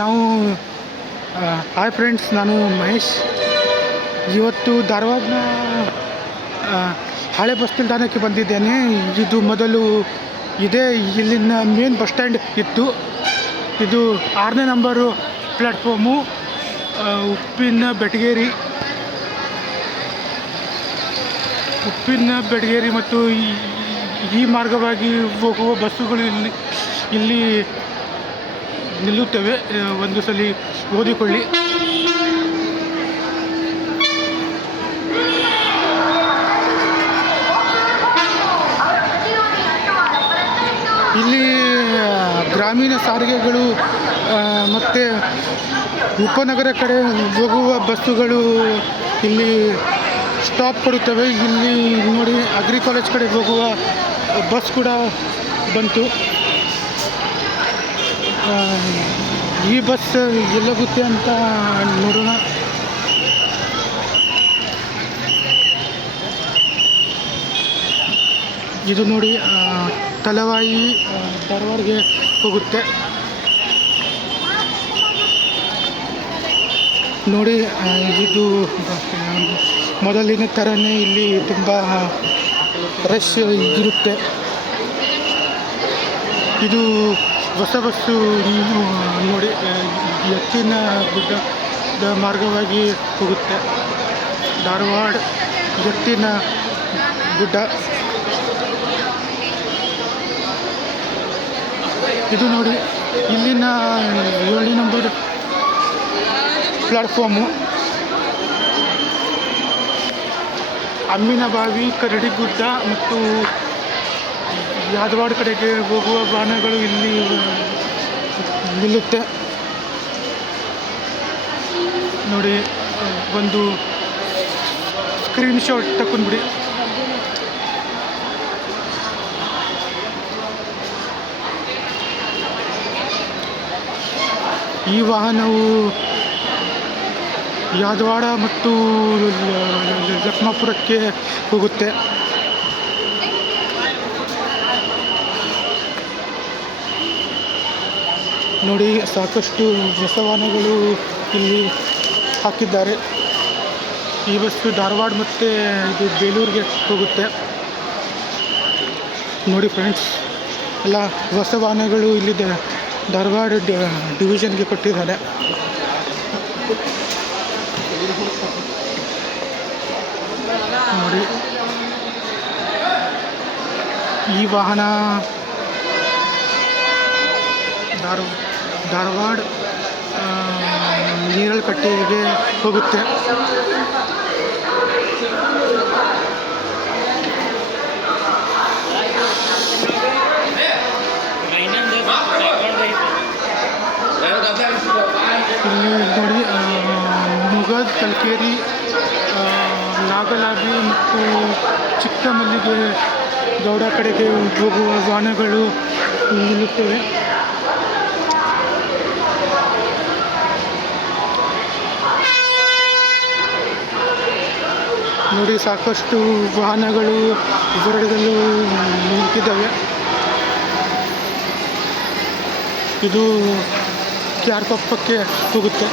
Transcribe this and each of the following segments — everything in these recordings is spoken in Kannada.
ನಾವು ಹಾಯ್ ಫ್ರೆಂಡ್ಸ್ ನಾನು ಮಹೇಶ್. ಇವತ್ತು ಧಾರವಾಡನ ಹಳೆ ಬಸ್ ನಿಲ್ದಾಣಕ್ಕೆ ಬಂದಿದ್ದೇನೆ. ಇದು ಮೊದಲು ಇದೇ ಇಲ್ಲಿನ ಮೇನ್ ಬಸ್ ಸ್ಟ್ಯಾಂಡ್ ಇತ್ತು. ಇದು ಆರನೇ ನಂಬರು ಪ್ಲ್ಯಾಟ್ಫಾರ್ಮು ಉಪ್ಪಿನ ಬೆಟಗೇರಿ. ಉಪ್ಪಿನ ಬೆಟಗೇರಿ ಮತ್ತು ಈ ಮಾರ್ಗವಾಗಿ ಹೋಗುವ ಬಸ್ಸುಗಳು ಇಲ್ಲಿ ಇಲ್ಲಿ ನಿಲ್ಲುತ್ತವೆ. ಒಂದು ಸಲ ಓದಿಕೊಳ್ಳಿ. ಇಲ್ಲಿ ಗ್ರಾಮೀಣ ಸಾರಿಗೆಗಳು ಮತ್ತು ಉಪನಗರ ಕಡೆ ಹೋಗುವ ಬಸ್ಸುಗಳು ಇಲ್ಲಿ ಸ್ಟಾಪ್ ಕೊಡುತ್ತವೆ. ಇಲ್ಲಿ ನೋಡಿ, ಅಗ್ರಿ ಕಾಲೇಜ್ ಕಡೆ ಹೋಗುವ ಬಸ್ ಕೂಡ ಬಂತು. ಈ ಬಸ್ ಎಲ್ಲೋಗುತ್ತೆ ಅಂತ ನೋಡೋಣ. ಇದು ನೋಡಿ ತಲವಾಯಿ ಧಾರವಾಡಗೆ ಹೋಗುತ್ತೆ. ನೋಡಿ ಇದು ಮೊದಲಿನ ಥರನೇ ಇಲ್ಲಿ ತುಂಬ ರಶ್ ಇರುತ್ತೆ. ಇದು ಹೊಸ ಬಸ್ಸು ನೋಡಿ ಎತ್ತಿನ ಗುಡ್ಡದ ಮಾರ್ಗವಾಗಿ ಹೋಗುತ್ತೆ. ಧಾರವಾಡ ಎತ್ತಿನ ಗುಡ್ಡ ಇದು ನೋಡಿ, ಇಲ್ಲಿನ ಏಳು ನಂಬರ್ ಪ್ಲಾಟ್ಫಾರ್ಮು ಅಮ್ಮಿನಬಾವಿ ಕರಡಿಗುಡ್ಡ ಮತ್ತು ಯಾದವಾಡ ಕಡೆಗೆ ಹೋಗುವ ವಾಹನಗಳು ಇಲ್ಲಿ ನಿಲ್ಲುತ್ತೆ. ನೋಡಿ ಒಂದು ಸ್ಕ್ರೀನ್ ಶಾಟ್ ತಕೊಂಡ್ಬಿಡಿ ಈ ವಾಹನವು ಯಾದವಾಡ ಮತ್ತು ಲಕ್ಷ್ಮಾಪುರಕ್ಕೆ ಹೋಗುತ್ತೆ. ನೋಡಿ, ಸಾಕಷ್ಟು ಬಸವಾನಗಳು ಇಲ್ಲಿ ಹಾಕಿದ್ದಾರೆ. ಈ ಬಸ್ಸು ಧಾರವಾಡ ಮತ್ತು ಇದು ಬೇಲೂರಿಗೆ ಹೋಗುತ್ತೆ. ನೋಡಿ ಫ್ರೆಂಡ್ಸ್ ಎಲ್ಲ ಹೊಸ ವಾಹನಗಳು ಇಲ್ಲಿ ದ- ಧಾರವಾಡ ಡಿವಿಷನ್ಗೆ ಕೊಟ್ಟಿದ್ದಾರೆ. ನೋಡಿ. ಈ ವಾಹನ ಧಾರ ಧಾರವಾಡ ಆ, ನೀರಲಕಟ್ಟೆಗೆ ಹೋಗುತ್ತೆ. ಇಲ್ಲಿ ನೋಡಿ ಮುಗದ್ ಕಲ್ಕೇರಿ ನಾಗಲಾಗಿ ಮತ್ತು ಚಿಕ್ಕಮಲ್ಲಿಗೆ ಗೌಡ ಕಡೆಗೆ ಹೋಗುವ ವಾಹನಗಳು ನಿಲ್ಲುತ್ತವೆ. ನೋಡಿ ಸಾಕಷ್ಟು ವಾಹನಗಳು ಹೊರಡಲು ನಿಂತಿದ್ದಾವೆ. ಇದು ಕ್ಯಾರ್ಕೊಪ್ಪಕ್ಕೆ ಹೋಗುತ್ತೆ.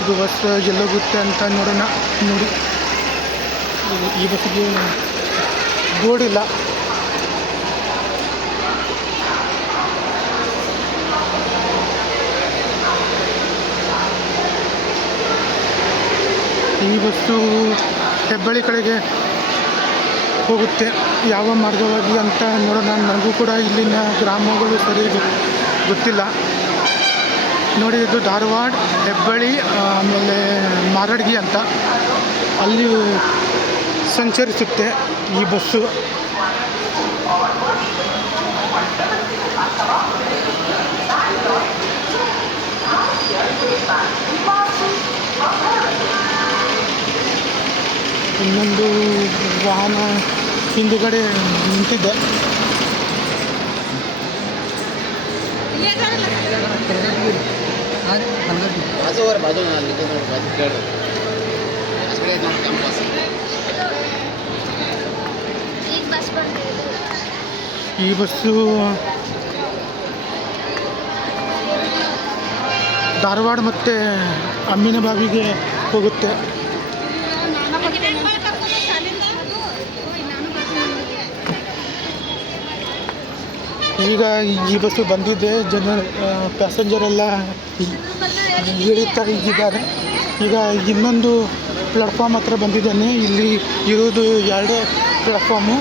ಇದು ಬಸ್ ಎಲ್ಲೋಗುತ್ತೆ ಅಂತ ನೋಡೋಣ. ನೋಡಿ. ಈ ಬಸ್ಸಿಗೆ ಬೋರ್ಡ್ ಇಲ್ಲ. ಈ ಬಸ್ಸು ಹೆಬ್ಬಳ್ಳಿ ಕಡೆಗೆ ಹೋಗುತ್ತೆ. ಯಾವ ಮಾರ್ಗವಾಗಿ ಅಂತ ನೋಡೋಣ. ನನಗೂ ಕೂಡ ಇಲ್ಲಿನ ಗ್ರಾಮಗಳು ಸರಿ ಗೊತ್ತಿಲ್ಲ. ನೋಡಿ, ಇದು ಧಾರವಾಡ, ಹೆಬ್ಬಳ್ಳಿ ಆಮೇಲೆ ಮಾರಡ್ಗಿ ಅಂತ. ಅಲ್ಲಿ ಸಂಚರಿಸುತ್ತೆ ಈ ಬಸ್ಸು. ಇನ್ನೊಂದು ವಾಹನ ಹಿಂದುಗಡೆ ನಿಂತಿದ್ದೆ ಈ ಬಸ್ಸು ಧಾರವಾಡ ಮತ್ತು ಅಮ್ಮಿನ ಬಾವಿಗೆ ಹೋಗುತ್ತೆ. ಈಗ ಈ ಬಸ್ಸು ಬಂದಿದೆ ಜನ ಪ್ಯಾಸೆಂಜರ್ ಎಲ್ಲ ಇಳಿತಾ ಇದ್ದಾರೆ. ಈಗ ಇನ್ನೊಂದು ಪ್ಲಾಟ್ಫಾರ್ಮ್ ಹತ್ರ ಬಂದಿದ್ದಾನೆ. ಇಲ್ಲಿ ಇರೋದು ಎರಡೇ ಪ್ಲಾಟ್ಫಾರ್ಮು.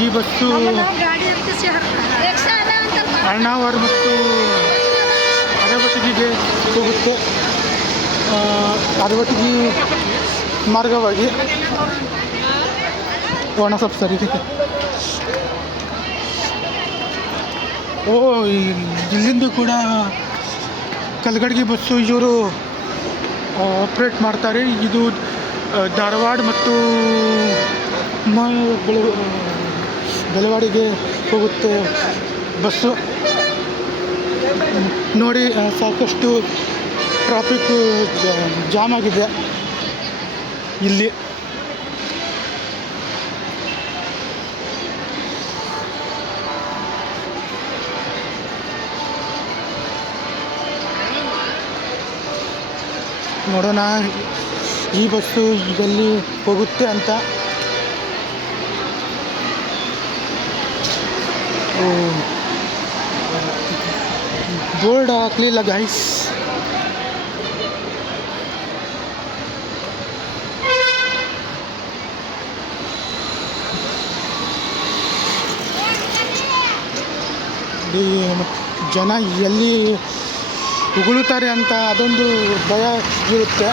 ಈ ಬಸ್ಸು ಅಣ್ಣಾವರ್ ಮತ್ತು ಅರವಟಗಿಗೆ ಹೋಗುತ್ತೆ. ಅರವತ್ತಿಗೆ ಮಾರ್ಗವಾಗಿ. ಒಣ ಸಪ್ ಸರಿ ಓ ಇಲ್ಲಿಂದ ಕೂಡ ಕಲ್ಗಡ್ಗಿ ಬಸ್ಸು ಇವರು ಆಪ್ರೇಟ್ ಮಾಡ್ತಾರೆ. ಇದು ಧಾರವಾಡ ಮತ್ತು ಬೆಳವಾಡಿಗೆ ಹೋಗುತ್ತೆ ಬಸ್ಸು. ನೋಡಿ ಸಾಕಷ್ಟು ಟ್ರಾಫಿಕ್ ಜಾಮ್ ಆಗಿದೆ ಇಲ್ಲಿ. ನೋಡೋಣ. ಈ ಬಸ್ಸು ಎಲ್ಲಿ ಹೋಗುತ್ತೆ ಅಂತ. ಬೋರ್ಡ್ ಹಾಕ್ಲಿಲ್ಲ ಗೈಸ್ ಜನ ಎಲ್ಲಿ ಉಗುಳುತ್ತಾರೆ ಅಂತ ಅದೊಂದು ಭಯ ಇರುತ್ತೆ.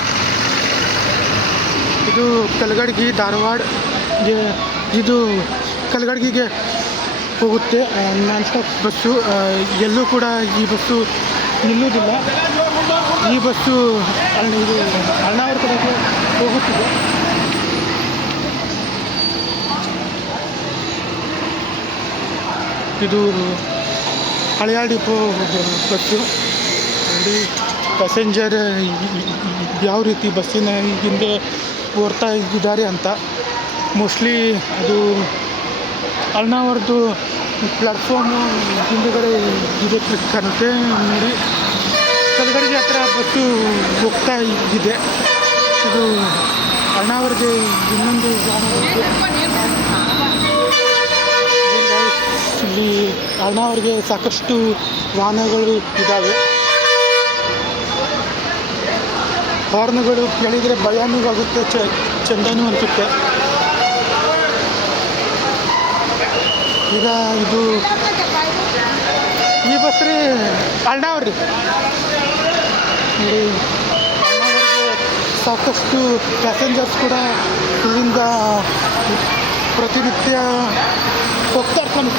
ಇದು ಕಲ್ಗಡ್ಗಿ ಧಾರವಾಡ ಇದು ಕಲ್ಗಡ್ಗಿಗೆ ಹೋಗುತ್ತೆ. ನಾನ್ ಸ್ಟಾಪ್ ಬಸ್ಸು ಎಲ್ಲೂ ಕೂಡ ಈ ಬಸ್ಸು ನಿಲ್ಲುವುದಿಲ್ಲ. ಈ ಬಸ್ಸು ಇದು ಅಣ್ಣಾವ್ರ ಕಡೆಗೆ ಹೋಗುತ್ತಿದೆ. ಇದು ಹಳೆಯ ಡಿಪೋ ಬಸ್ಸು. ನೋಡಿ ಪ್ಯಾಸೆಂಜರ್ ಯಾವ ರೀತಿ ಬಸ್ಸಿನ ಹಿಂದೆ ಓಡ್ತಾ ಇದ್ದಾರೆ ಅಂತ. ಮೋಸ್ಟ್ಲಿ ಅದು ಅಳ್ನಾವರದ್ದು ಪ್ಲಾಟ್ಫಾರ್ಮು ಹಿಂದುಗಡೆ ಇದೆ ಕಾಣುತ್ತೆ ನೋಡಿ. ಕಲ್ಗಡಿಗೆ ಹತ್ರ ಬಸ್ಸು ಹೋಗ್ತಾ ಇದ್ದಿದೆ ಇದು ಅಳ್ನಾವರ್ಗೆ ಇನ್ನೊಂದು ಇಲ್ಲಿ ಅಣ್ಣಾವ್ರಿಗೆ ಸಾಕಷ್ಟು ವಾಹನಗಳು ಇದ್ದಾವೆ ಹಾರ್ನ್ಗಳು ಕೇಳಿದರೆ ಭಯನೂ ಆಗುತ್ತೆ ಚಂದನೂ ಅನಿಸುತ್ತೆ. ಈಗ ಇದು ಈ ಬಸ್ ರೀ ಅಣ್ಣವ್ರಿ ನೋಡಿ ಸಾಕಷ್ಟು ಪ್ಯಾಸೆಂಜರ್ಸ್ ಕೂಡ ಇಲ್ಲಿಂದ ಪ್ರತಿನಿತ್ಯ ಹೋಗ್ತಾ ಇರ್ತಾನೆ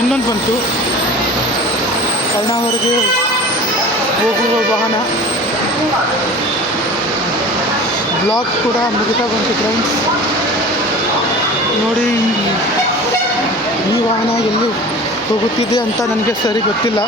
ಇನ್ನೊಂದು ಬಂತು. ಅಳ್ನಾವರ್ಗೆ ಹೋಗುವ ವಾಹನ. ಬ್ಲಾಗ್ ಕೂಡ ಮುಗಿತಾ ಬಂತು ಫ್ರೆಂಡ್ಸ್ ನೋಡಿ, ಈ ವಾಹನ ಎಲ್ಲಿ ಹೋಗುತ್ತಿದೆ ಅಂತ ನನಗೆ ಸರಿ ಗೊತ್ತಿಲ್ಲ.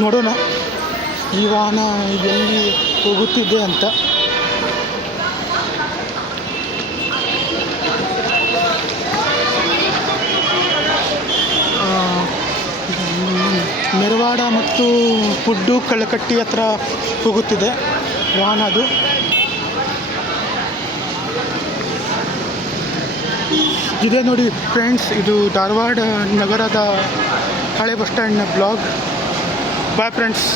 ನೋಡೋಣ. ಈ ವಾಹನ ಎಲ್ಲಿ ಹೋಗುತ್ತಿದೆ ಅಂತ. ಮೆರವಾಡ ಮತ್ತು ಪುಡ್ಡು ಕಳ್ಳಕಟ್ಟಿ ಹತ್ರ ಹೋಗುತ್ತಿದೆ ವಾಹನ ಅದು. ಇದೇ ನೋಡಿ ಫ್ರೆಂಡ್ಸ್, ಇದು ಧಾರವಾಡ ನಗರದ ಹಳೆ ಬಸ್ ಸ್ಟ್ಯಾಂಡ್ನ ಬ್ಲಾಗ್. Bye friends